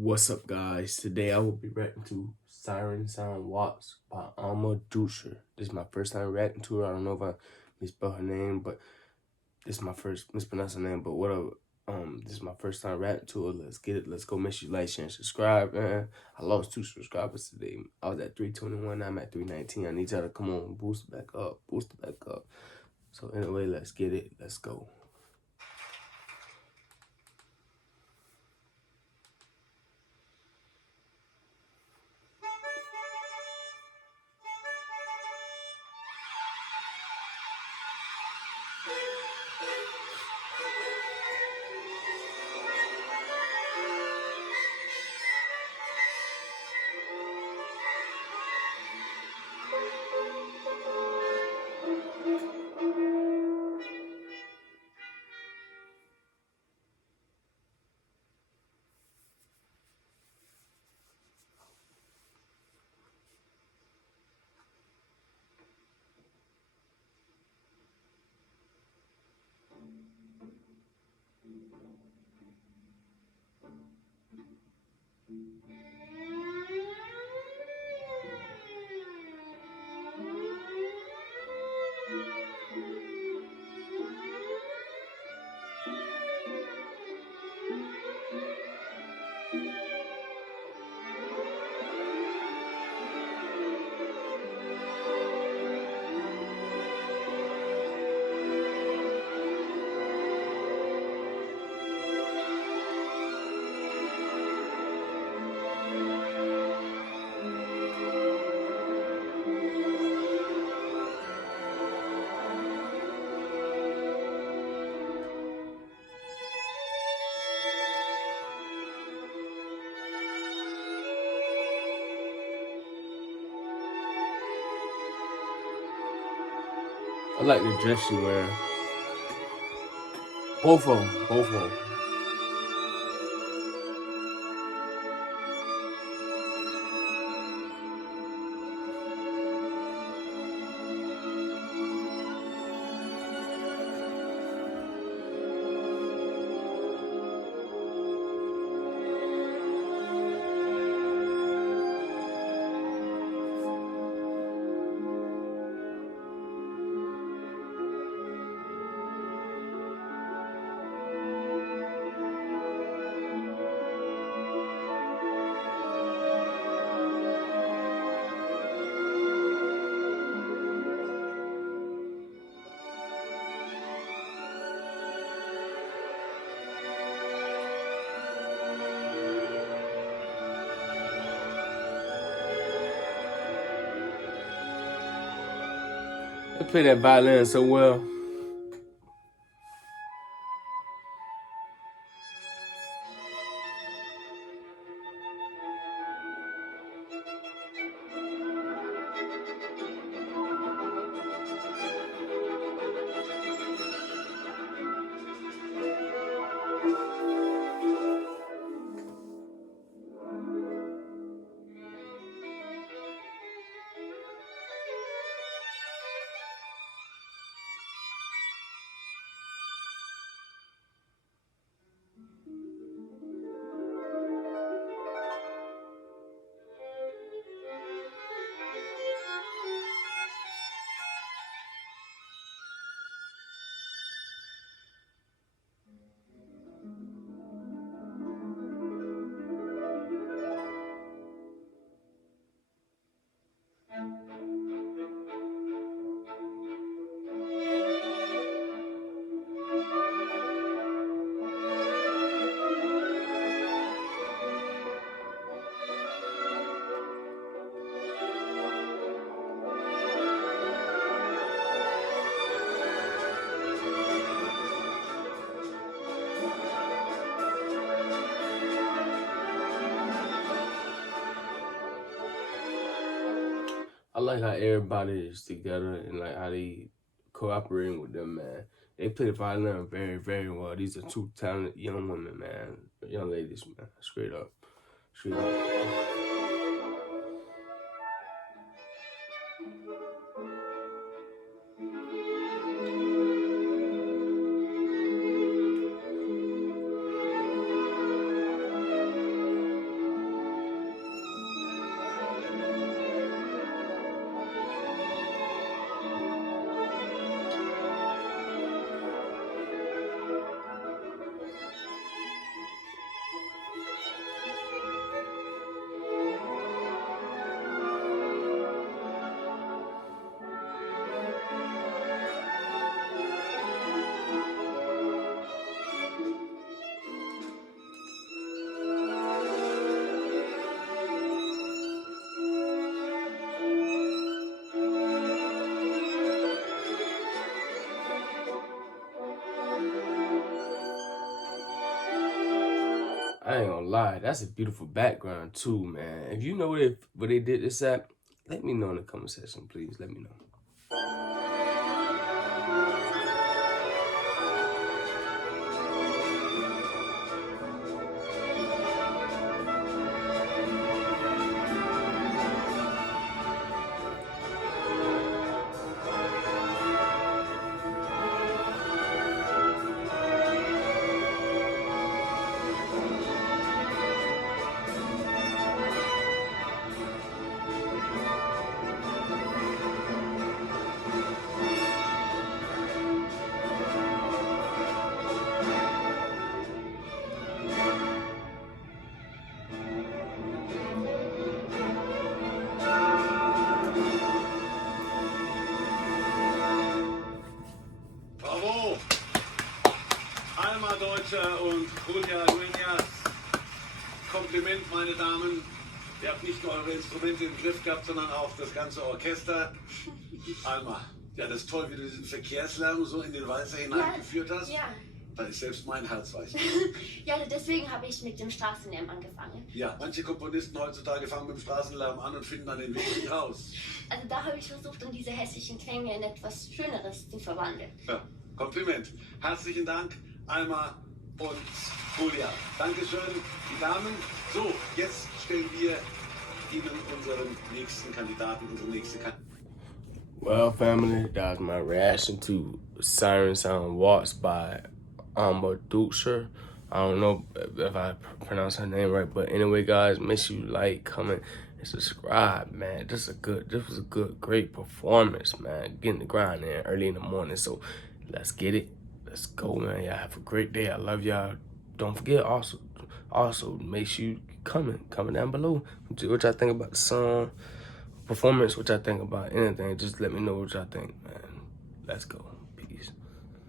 What's up, guys? Today I will be reacting to Siren Waltz by Alma Deutscher. This is my first time reacting to her. I don't know if I misspelled her name, but this is my first mispronounce her name. But whatever. This is my first time reacting to her. Let's get it. Let's go. Make sure you like, share, and subscribe, man. I lost 2 subscribers today. I was at 321. I'm at 319. I need y'all to come on, boost it back up, boost it back up. So anyway, let's get it. Let's go. I like the dress she wear. Both of them. Both of them. They play that violin so well. I like how everybody is together and like how they cooperating with them, man. They play the violin very, very well. These are 2 talented young women, man. Young ladies, man. Straight up. Straight up. lie, that's a beautiful background too, man. If you know where they did this at, let me know in the comment section, please. Let me know. Bravo! Alma, Deutscher und Julia Dueñas. Kompliment, meine Damen. Ihr habt nicht nur eure Instrumente im Griff gehabt, sondern auch das ganze Orchester. Alma, ja, das ist toll, wie du diesen Verkehrslärm so in den Walzer hineingeführt hast. Ja. Da ist selbst mein Herz weich. Ja, deswegen habe ich mit dem Straßenlärm angefangen. Ja, manche Komponisten heutzutage fangen mit dem Straßenlärm an und finden dann den Weg nicht raus. Also da habe ich versucht, dann diese hässlichen Klänge in etwas Schöneres zu verwandeln. Ja, Kompliment. Herzlichen Dank, Alma und Julia. Dankeschön, die Damen. So, jetzt stellen wir Ihnen unseren nächsten Kandidaten, unsere nächste Kandidatin. Well, family, that was my reaction to Siren Sound Waltz by Alma Deutscher. I don't know if I pronounce her name right, but anyway, guys, make sure you like, comment, and subscribe, man. This was a great performance, man. Getting the grind in early in the morning, so let's get it. Let's go, man. Y'all have a great day. I love y'all. Don't forget, also make sure you comment down below what y'all think about the song, performance, what y'all think about anything. Just let me know what y'all think, man. Let's go.